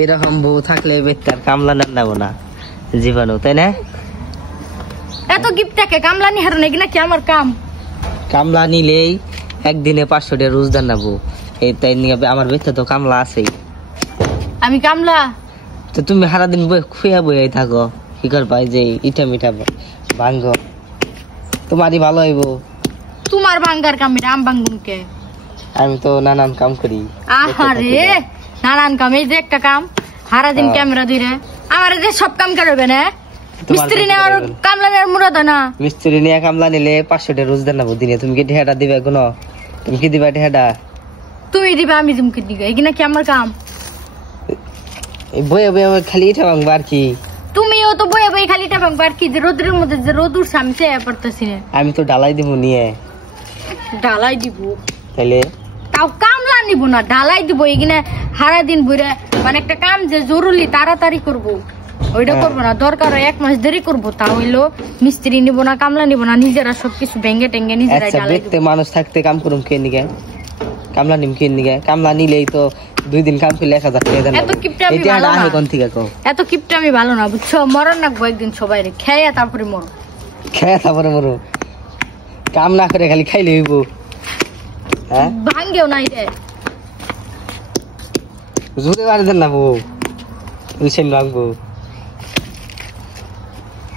এরকম বউ থাকলে বেকার কামলা নেব না জীবন, তাই না? এত গিফটটাকে কামলা নি হারো নাকি নাকি আমার কাম? কামলা নিলেই একদিনে 500 টাকা রোজদার নেবো, এই তাই নিয়ে আমার বেতে তো কামলা আছেই। আমি কামলা তো তুমি সারাদিন খুঁয়া বইয়াই থাকো, কি করবা? যে ইটা মিঠা ভাঙ্গ, তোমারই ভালো হইব। তোমার ভাঙ্গার কাম এটা, আম ভাঙ্গুনকে? আমি তো নানান কাম করি। আহারে নানান কাম, এই যে একটা কাম সারাদিন ক্যামেরা ধরে আমার যে সব কাম করবে না। মিস্ত্রি নেওয়ার কামলা নেওয়ার মুরাদ না। মিস্ত্রি নিয়ে কামলা নিলে 500 টাকা রোজদার নেবো দিনে। তুমি কি ঢেটা দিবে কোনো? তুমি কি দিবা ঢেটা? তুমি দিবে, আমি তুমি দিবে, এগুলা কি আমার কাম? বয়ে বয়ে খালি ইটা ভাঙবো আর কি। তুমিও তো বয়ে বয়ে খালি ইটা ভাঙবো আর কি? যে রোদের মধ্যে যে রোদ উঠছে আমি চেয়ে পড়তেছি না। আমি তো ডালাই দিব নিয়ে। ডালাই দিব? তাহলে তাও কামলা নিব না, ডালাই দিব। এখানে সারাদিন বইরে মানে একটা কাম যে জরুরি তাড়াতাড়ি করবো ওইটা করবো না, দরকার 1 মাস দেরি করবো, তা হইলো মিস্ত্রি নিব না, কামলা নিব না, নিজেরা সবকিছু ভেঙে টেঙ্গে নিজেরাই ডালাই দিব। মানুষ থাকতে কাম করুম কে নিগে? কামলা নিম কে নিগে? কামলা নিলেই তো 2 দিন কাম করলে 1000 টাকা দেন। এত কিপটা আমি ভালো না, এত কিপটা আমি ভালো না, বুঝছো? মরণ রাখবো একদিন সবাই রে, খেয়ে তারপরে মরো। খেয়ে তারপরে মরো? কাম না করে খালি খাইলে হইব? হ্যাঁ, ভাঙ্গেও নাই রে, জোরে মারি দেন না বউ, বুঝছেন? ভাঙবো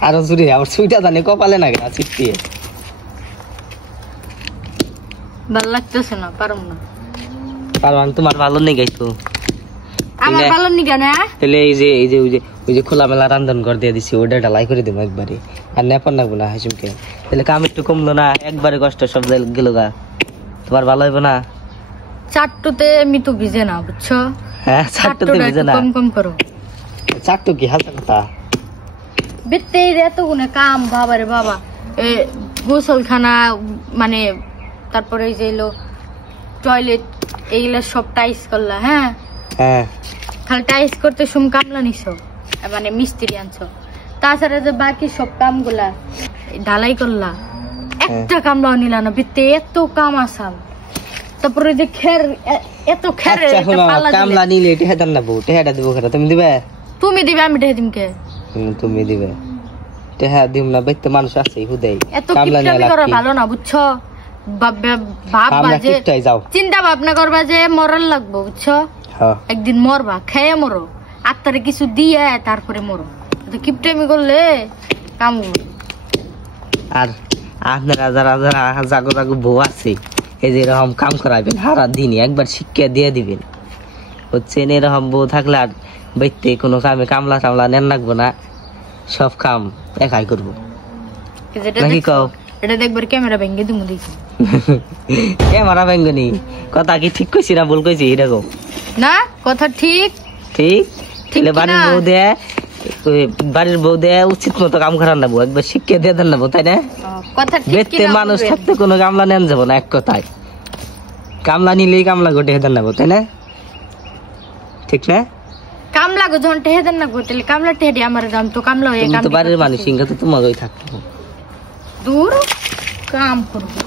আরো জোরে, আবার সুইটা জানে কপালে না গা চিপটিয়ে। ভালো লাগতেছে না, পারম না। কারণ তোমার ভালো নেই গাইতো, আমার ভালো নি কেন? তাহলে এই যে ওই যে খোলামেলা রান্ধন ঘর দিয়ে দিছি, ওটা ঢালাই করে দেবো একবারে, আর নেপার নাকবো না হাসিমকে। তাহলে কাম একটু কমলো না, একবারে কষ্ট সব গেল গা। তোমার ভালো হইব না? চাট্টুতে আমি তো ভিজে না, বুঝছো? হ্যাঁ, চাট্টুতে ভিজে না? কম কম করো। চাট্টু কি হালকা কথা? বেতে এত গুনে কাম, বাবারে বাবা। গোসলখানা মানে, তারপরে এই যে এলো টয়লেট, এইগুলা সব টাইস করলা। হ্যাঁ হ্যাঁ, খালি টাইস করতে সুম কামলা নিছো, মানে মিস্ত্রি আনছো, তাছাড়া যে বাকি সব কাম গুলা ঢালাই করলা, একটা কামলাও নিলা না। বেতে এত কাম আসাম, তারপরে যে খের, এত খের কামলা নিলে টেহাটা না বউ, টেহাটা দিব খেরা তুমি দিবে? তুমি দিবে, আমি টেহা দিমকে? তুমি দিবে? টেহা দিম না, বাইতে মানুষ আছে হুদাই। এত কিপটামি করা ভালো না, বুঝছো? চিন্তা ভাবনা করবা যে মরার লাগবো, বুঝছো? একদিন মরবা, খেয়ে মরো, আত্মারে কিছু দিয়ে তারপরে মরো। কিপটামি করলে কাম। আর আপনারা যারা যারা জাগো জাগো বউ আছে, এই যে এরকম কাম করাবেন সারা দিনই, একবার শিক্ষা দিয়ে দিবেন, হচ্ছেন? এরকম বউ থাকলে আর বাইতে কোনো কামে কামলা টামলা নেন লাগবো না, সব কাম একাই করবো, নাকি কও? এটা দেখবার ক্যামেরা ভেঙে তুমি দেখি। ক্যামেরা ভেঙ্গনি কথা কি ঠিক কইছি না ভুল কইছি? এটা কও না, কথা ঠিক ঠিক। তাহলে বাড়ির বউ দেয় উচিত মতো কাম করার নেবো, একবার শিক্ষা দিয়ে দেন নেবো, তাই না? বেতে মানুষ থাকতে কোনো কামলা নেন যাবো না, এক কথায়। কামলা নিলেই কামলা গোটে হেদার নেবো, তাই না? ঠিক না? কামলা গো যখন টেহে দেন না গো, তাহলে কামলা টেহে আমার দাম তো কামলা হয়ে কাম। বাড়ির মানুষ ইনকা তো তোমাকেই থাকতো, দূর কাম করবো।